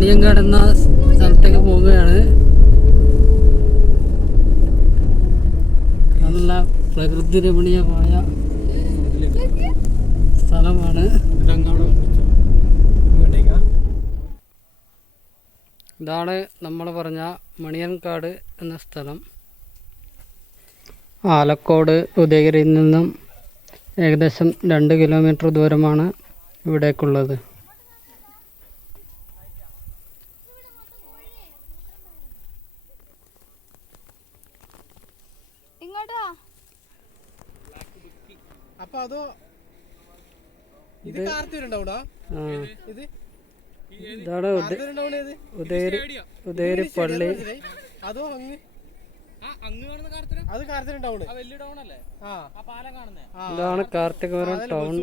മണിയങ്കാട് എന്ന സ്ഥലത്തേക്ക് പോവുകയാണ്. നല്ല പ്രകൃതി രമണീയമായ സ്ഥലമാണ്. ഇതാണ് നമ്മൾ പറഞ്ഞ മണിയൻകാട് എന്ന സ്ഥലം. ആലക്കോട് ഉദയഗിരിയിൽ നിന്നും ഏകദേശം രണ്ട് കിലോമീറ്റർ ദൂരമാണ് ഇവിടേക്കുള്ളത്. ഇങ്ങോട്ടോ അപ്പൊ അതോ ഇത് കാർത്തൂരുണ്ടാവൂടാ ഇത് ഇതാണ് പള്ളി. അതോ അങ്ങ്? അത് കാർത്തൂരുണ്ടാവണ് ആ ആ, ഇതാണ് കാർത്തികപുരം ടൗൺ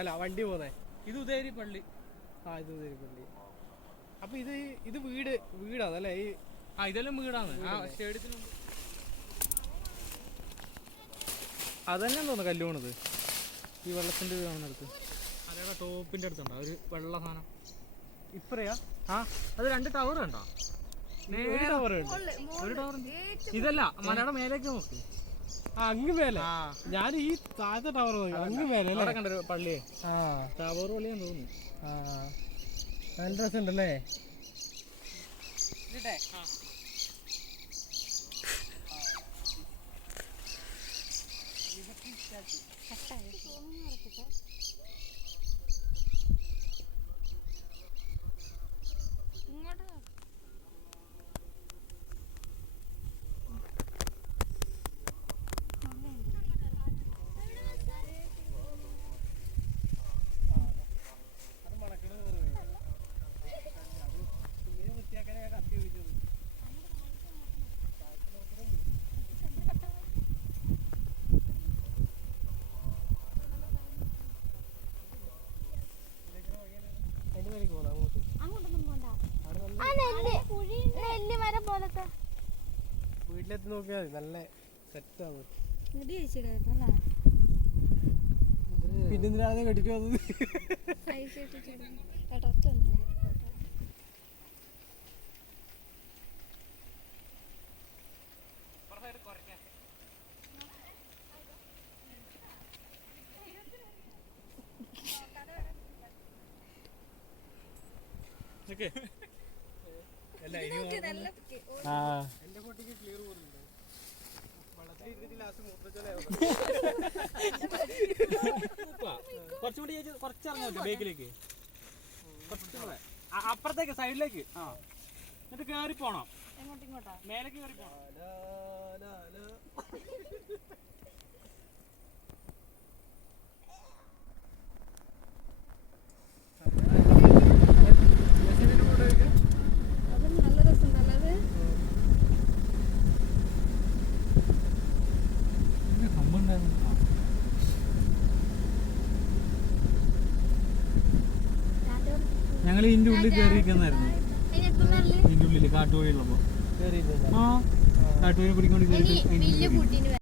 അല്ല വണ്ടി പോന്നെ. ഇത് ഉദയരി പള്ളി. ആ ഇത് ഉദയഗിരി പള്ളി. അപ്പൊ ഇത് ഇത് വീട് വീടാണല്ലേ? ഈ ആ ഇതെല്ലാം വീടാണ്. ആ സ്റ്റേഡിയത്തിന് അതന്നെ തോന്നുന്നു കല്ലുപോണത്. ഈ വെള്ളത്തിന്റെ ഇത് കാണുന്നിടത്ത് മലയുടെ ടോപ്പിന്റെ അടുത്തുണ്ടോ? ഒരു വെള്ള സാധനം. ഇപ്പറയാ? ആ അത് രണ്ട് ടവർ ഉണ്ടോ ഒരു ടവർ ഉണ്ട്. ഒരു ടവർ ഇതല്ല മലയുടെ മേലേക്ക് നോക്ക്. ആ അങ്ങ് മേലെ. ആ. ഞാൻ ഈ താഴത്തെ ടവർ നോക്കി. അങ്ങ് മേലെ അവിടെ കണ്ടൊരു പള്ളിയെ. ആ. ടവർ പള്ളിയാന്ന് തോന്നുന്നു. ആ. നല്ല രസമുണ്ടല്ലേ? ഇങ്ങോട്ടോ podcast. പോലത്തെ? വീട്ടിലെത്തി നോക്കിയാൽ മതി. നല്ല സെറ്റാണ് കെട്ടിച്ചു വന്നത്? ഐസ് ഇട്ടിട്ട് ഒറ്റ ഒന്നും ആ. കുറച്ചുകൂടി ബേക്കിലേക്ക്? അപ്പുറത്തേക്ക് സൈഡിലേക്ക്. ആ. എന്നിട്ട് കേറി പോണം മേലേക്ക് കേറി പോണം അത് നല്ല രസമുണ്ടല്ലേ അത് ഞങ്ങൾ ഇതിന്റെ ഉള്ളിൽ കയറിയിരിക്കുന്നതായിരുന്നു അതിനെത്തുന്നല്ലേ ഇതിന്റെ ഉള്ളിൽ കാട്ടുവഴി ഉള്ളപ്പോ? ആ കാട്ടുവഴി പിടിക്കൊണ്ട് ഇനി കയറി വലിയ കൂട്ടിന്